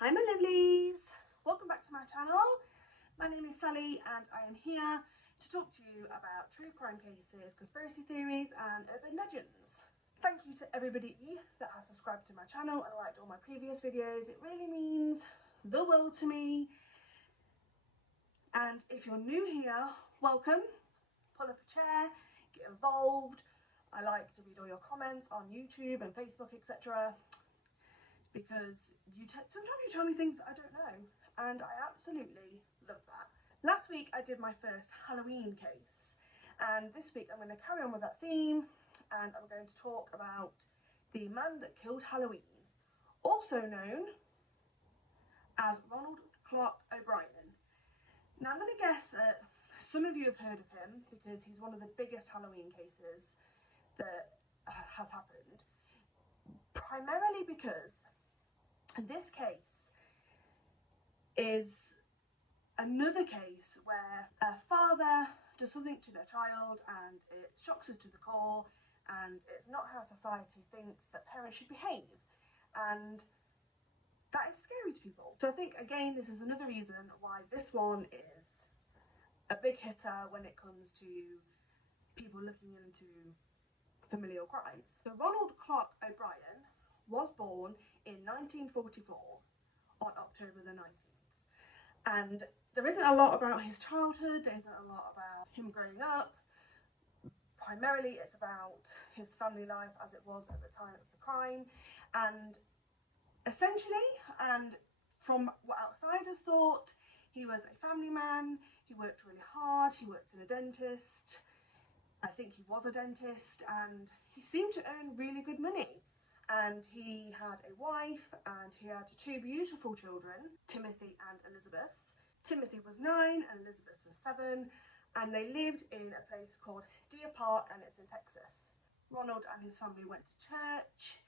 Hi my lovelies! Welcome back to my channel. My name is Sally and I am here to talk to you about true crime cases, conspiracy theories and urban legends. Thank you to everybody that has subscribed to my channel and liked all my previous videos. It really means the world to me. And if you're new here, welcome. Pull up a chair, get involved. I like to read all your comments on YouTube and Facebook, etc. because sometimes you tell me things that I don't know, and I absolutely love that. Last week I did my first Halloween case, and this week I'm going to carry on with that theme, and I'm going to talk about the man that killed Halloween, also known as Ronald Clark O'Brien. Now I'm going to guess that some of you have heard of him because he's one of the biggest Halloween cases that has happened, primarily because this case is another case where a father does something to their child and it shocks us to the core, and it's not how society thinks that parents should behave, and that is scary to people. So I think again this is another reason why this one is a big hitter when it comes to people looking into familial crimes. So Ronald Clark O'Brien was born in 1944 on October the 19th. And there isn't a lot about his childhood, there isn't a lot about him growing up. Primarily it's about his family life as it was at the time of the crime. And essentially, and from what outsiders thought, he was a family man, he worked really hard, he worked in a dentist. I think he was a dentist, and he seemed to earn really good money. And he had a wife and he had two beautiful children, Timothy and Elizabeth. Timothy was 9 and Elizabeth was 7, and they lived in a place called Deer Park, and it's in Texas. Ronald and his family went to church.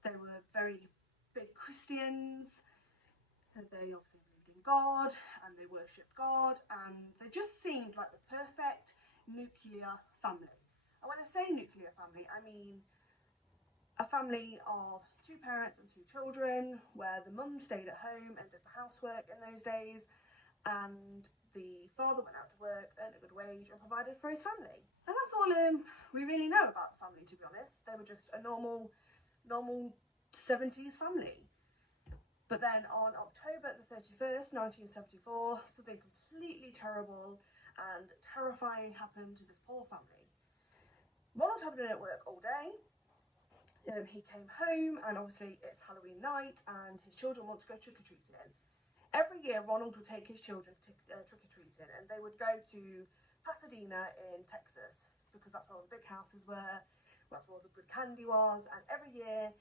They were very big Christians. They obviously believed in God and they worshipped God, and they just seemed like the perfect nuclear family. And when I say nuclear family, I mean a family of 2 parents and 2 children, where the mum stayed at home and did the housework in those days, and the father went out to work, earned a good wage and provided for his family. And that's all we really know about the family, to be honest. They were just a normal 70s family. But then on October the 31st, 1974, something completely terrible and terrifying happened to this poor family. Ronald had been at work all day. He came home, and obviously it's Halloween night and his children want to go trick-or-treating. Every year Ronald would take his children trick-or-treating, and they would go to Pasadena in Texas because that's where all the big houses were, that's where all the good candy was, and every year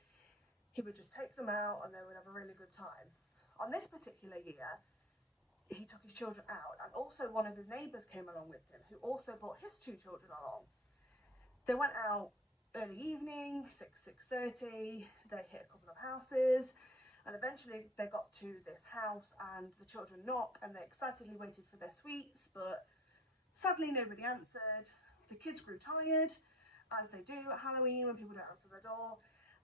he would just take them out and they would have a really good time. On this particular year he took his children out, and also one of his neighbours came along with him, who also brought his 2 children along. They went out early evening, 6:30, they hit a couple of houses, and eventually they got to this house and the children knocked, and they excitedly waited for their sweets, but sadly nobody answered. The kids grew tired, as they do at Halloween when people don't answer their door,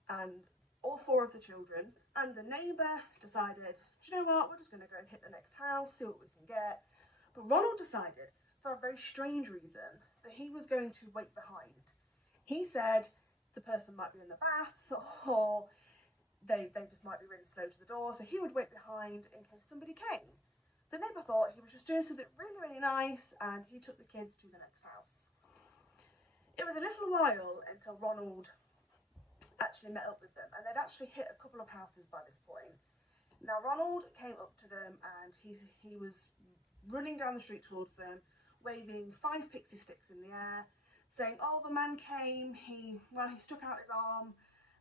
and all 4 of the children and the neighbour decided, do you know what, we're just going to go and hit the next house, see what we can get. But Ronald decided, for a very strange reason, that he was going to wait behind. He said the person might be in the bath, or they just might be really slow to the door, so he would wait behind in case somebody came. The neighbour thought he was just doing something really nice, and he took the kids to the next house. It was a little while until Ronald actually met up with them, and they'd actually hit a couple of houses by this point. Now Ronald came up to them and he was running down the street towards them, waving 5 pixie sticks in the air, saying, oh, the man came, he stuck out his arm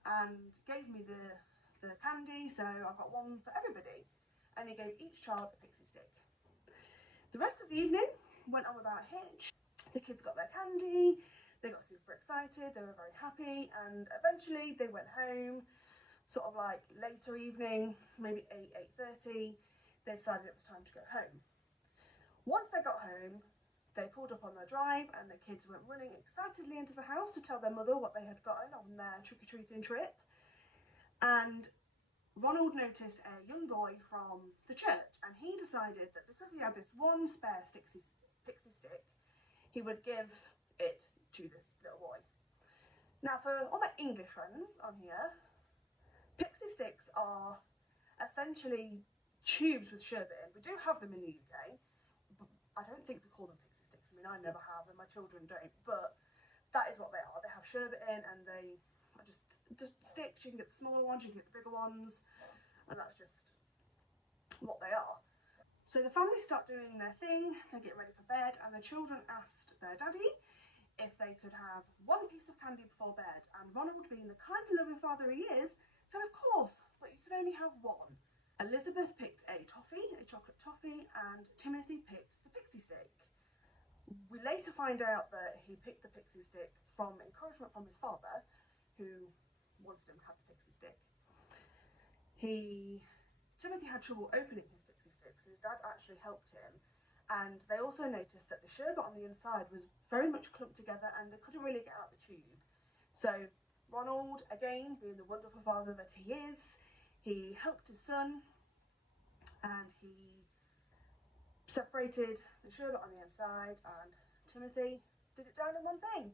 and gave me the candy, so I've got one for everybody. And he gave each child a pixie stick. The rest of the evening went on without a hitch. The kids got their candy, they got super excited, they were very happy, and eventually they went home, sort of like later evening, maybe 8:30, they decided it was time to go home. Once they got home, they pulled up on their drive and the kids went running excitedly into the house to tell their mother what they had gotten on their trick-or-treating trip. And Ronald noticed a young boy from the church, and he decided that because he had this one spare pixie stick, he would give it to this little boy. Now, for all my English friends on here, pixie sticks are essentially tubes with sherbet in. We do have them in the UK, but I don't think we call them pixie sticks. I mean, I never have, and my children don't, but that is what they are. They have sherbet in, and they are just sticks. You can get the smaller ones, you can get the bigger ones, and that's just what they are. So the family start doing their thing, they get ready for bed, and the children asked their daddy if they could have one piece of candy before bed, and Ronald, being the kind and loving father he is, said of course, but you can only have one. Elizabeth picked a chocolate toffee, and Timothy picked the pixie stick. We later find out that he picked the pixie stick from encouragement from his father, who wanted him to have the pixie stick. Timothy had trouble opening his pixie stick, so his dad actually helped him. And they also noticed that the sherbet on the inside was very much clumped together and they couldn't really get out the tube. So Ronald, again, being the wonderful father that he is, he helped his son and he separated the sherbet on the inside, and Timothy did it down in one thing.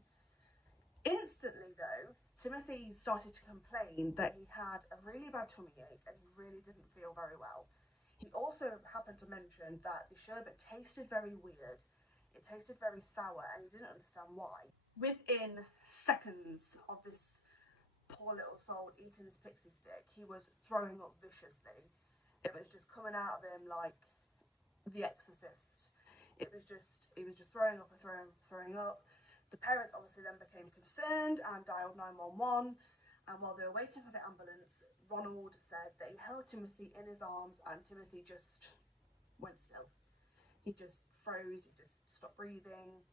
Instantly though, Timothy started to complain that he had a really bad tummy ache and he really didn't feel very well. He also happened to mention that the sherbet tasted very weird. It tasted very sour and he didn't understand why. Within seconds of this poor little soul eating this pixie stick, he was throwing up viciously. It was just coming out of him like The Exorcist. He was just throwing up and throwing up. The parents obviously then became concerned and dialed 911, and while they were waiting for the ambulance, Ronald said that he held Timothy in his arms and Timothy just went still. He just froze, he just stopped breathing.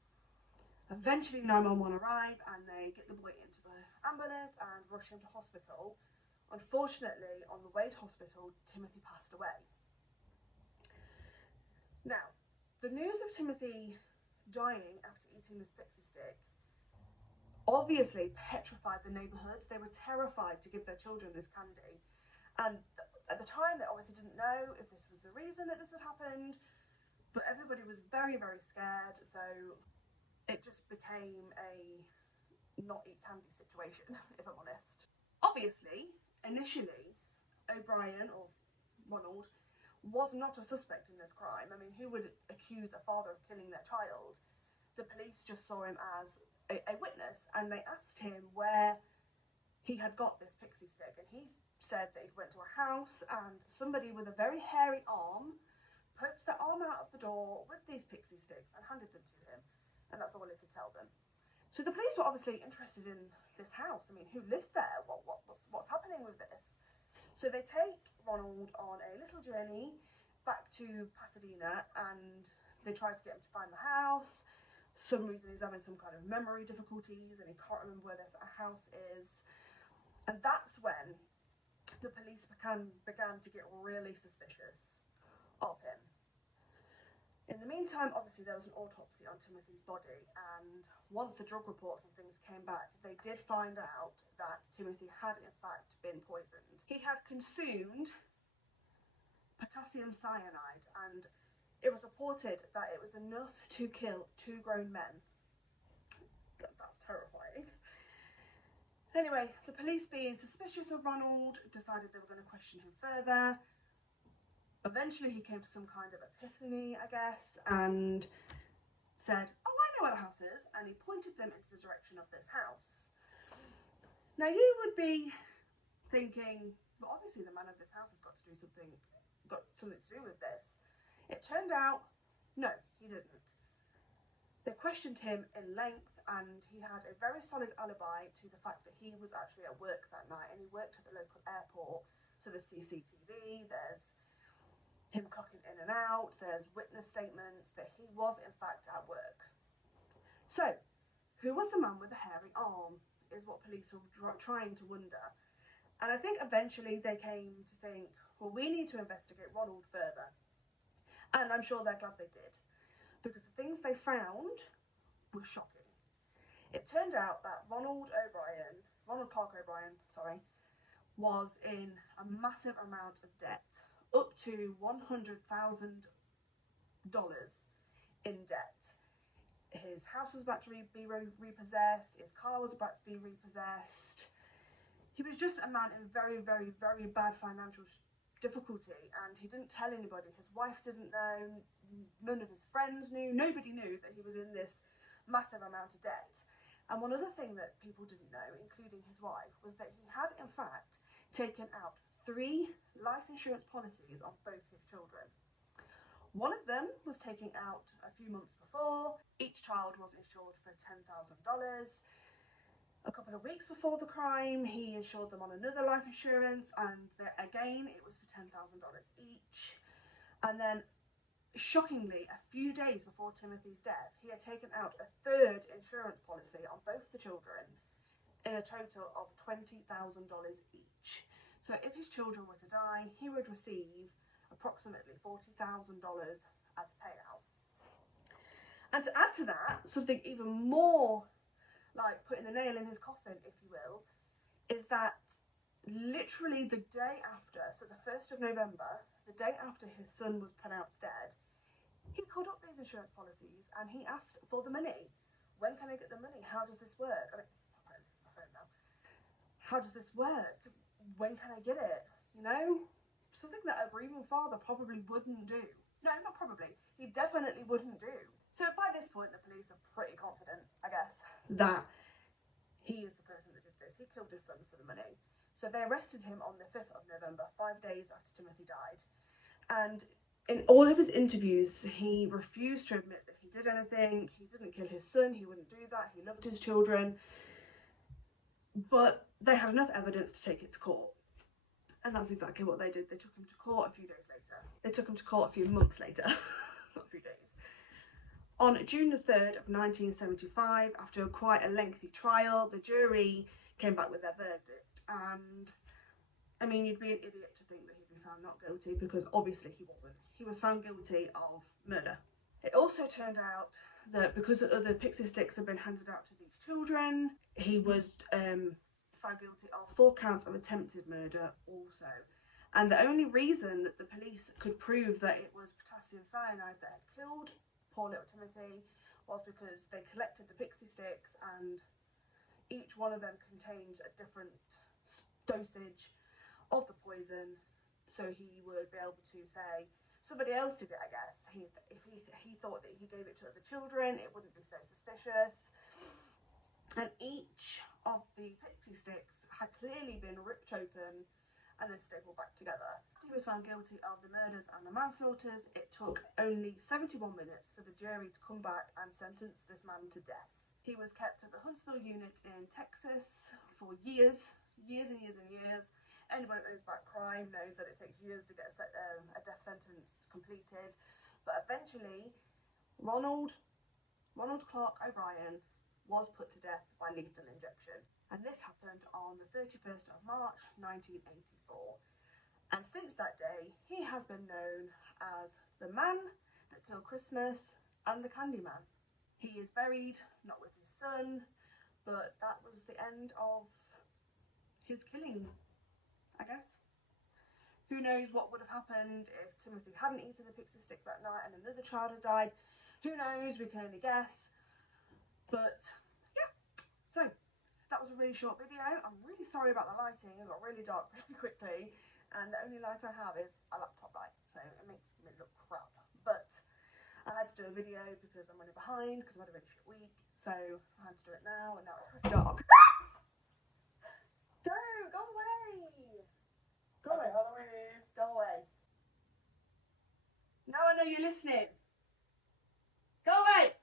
Eventually 911 arrive and they get the boy into the ambulance and rush him to hospital. Unfortunately, on the way to hospital, Timothy passed away. Now, the news of Timothy dying after eating this pixie stick obviously petrified the neighbourhood. They were terrified to give their children this candy, and at the time they obviously didn't know if this was the reason that this had happened, but everybody was very, very scared, so it just became a not eat candy situation, if I'm honest. Obviously, initially, O'Brien, or Ronald, was not a suspect in this crime. I mean, who would accuse a father of killing their child? The police just saw him as a witness, and they asked him where he had got this pixie stick, and he said that he went to a house and somebody with a very hairy arm poked their arm out of the door with these pixie sticks and handed them to him, and that's all he could tell them. So the police were obviously interested in this house. I mean, who lives there? What's happening with this? So they take Ronald on a little journey back to Pasadena, and they try to get him to find the house. For some reason he's having some kind of memory difficulties and he can't remember where this house is. And that's when the police began to get really suspicious of him. In the meantime, obviously there was an autopsy on Timothy's body, and once the drug reports and things came back, they did find out that Timothy had in fact been poisoned. He had consumed potassium cyanide, and it was reported that it was enough to kill 2 grown men. That's terrifying. Anyway, the police, being suspicious of Ronald, decided they were going to question him further. Eventually he came to some kind of epiphany, I guess, and said, oh, I know where the house is, and he pointed them into the direction of this house. Now you would be thinking, well, obviously the man of this house has got something to do with this. It turned out, no, he didn't. They questioned him in length, and he had a very solid alibi to the fact that he was actually at work that night, and he worked at the local airport. So there's CCTV, there's him clocking in and out, there's witness statements that he was in fact at work. So, who was the man with the hairy arm is what police were trying to wonder. And I think eventually they came to think, well, we need to investigate Ronald further. And I'm sure they're glad they did, because the things they found were shocking. It turned out that Ronald Clark O'Brien, was in a massive amount of debt, up to $100,000 in debt. His house was about to be repossessed, his car was about to be repossessed. He was just a man in very, very, very bad financial difficulty, and he didn't tell anybody. His wife didn't know, none of his friends knew, nobody knew that he was in this massive amount of debt. And one other thing that people didn't know, including his wife, was that he had in fact taken out 3 life insurance policies on both his children. One of them was taken out a few months before. Each child was insured for $10,000. A couple of weeks before the crime, he insured them on another life insurance, and again it was for $10,000 each. And then, shockingly, a few days before Timothy's death, he had taken out a 3rd insurance policy on both the children in a total of $20,000 each. So if his children were to die, he would receive approximately $40,000 as a payout. And to add to that, something even more like putting the nail in his coffin, if you will, is that literally the day after, so the 1st of November, the day after his son was pronounced dead, he called up these insurance policies and he asked for the money. When can I get the money? How does this work? I mean, I'll put it in my phone now. How does this work? When can I get it? You know? Something that a grieving father probably wouldn't do. No, not probably. He definitely wouldn't do. So by this point, the police are pretty confident, I guess, that he is the person that did this. He killed his son for the money. So they arrested him on the 5th of November, 5 days after Timothy died. And in all of his interviews, he refused to admit that he did anything. He didn't kill his son. He wouldn't do that. He loved his children. But they had enough evidence to take it to court. And that's exactly what they did. They took him to court a few days later. They took him to court a few months later. Not a few days. On June the 3rd of 1975, after quite a lengthy trial, the jury came back with their verdict. And, I mean, you'd be an idiot to think that he'd been found not guilty, because obviously he wasn't. He was found guilty of murder. It also turned out that because the other pixie sticks had been handed out to these children, he was found guilty of 4 counts of attempted murder also. And the only reason that the police could prove that it was potassium cyanide that had killed poor little Timothy was because they collected the pixie sticks and each one of them contained a different dosage of the poison, so he would be able to say somebody else did it, I guess. If he thought that he gave it to other children, it wouldn't be so suspicious. And each of the pixie sticks had clearly been ripped open and then stapled back together. He was found guilty of the murders and the manslaughters. It took only 71 minutes for the jury to come back and sentence this man to death. He was kept at the Huntsville unit in Texas for years and years and years. Anybody that knows about crime knows that it takes years to get a death sentence completed. But eventually, Ronald Clark O'Brien was put to death by lethal injection. And this happened on the 31st of March 1984. And since that day, he has been known as the man that killed Christmas and the Candyman. He is buried, not with his son, but that was the end of his killing, I guess. Who knows what would have happened if Timothy hadn't eaten the pixie stick that night and another child had died. Who knows, we can only guess. But yeah, so that was a really short video. I'm really sorry about the lighting. It got really dark really quickly, and the only light I have is a laptop light, so it makes me look crap. But I had to do a video because I'm running behind, because I've had a really short week, so I had to do it now, and now it's really dark. Go away! Go away, Halloween! Go away. Now I know you're listening. Go away!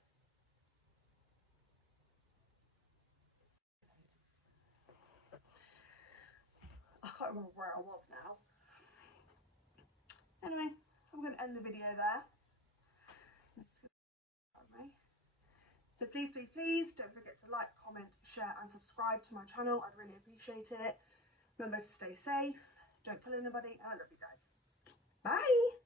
I can't remember where I was now. Anyway, I'm going to end the video there. So please, please, please don't forget to like, comment, share and subscribe to my channel. I'd really appreciate it. Remember to stay safe, don't kill anybody, and I love you guys. Bye!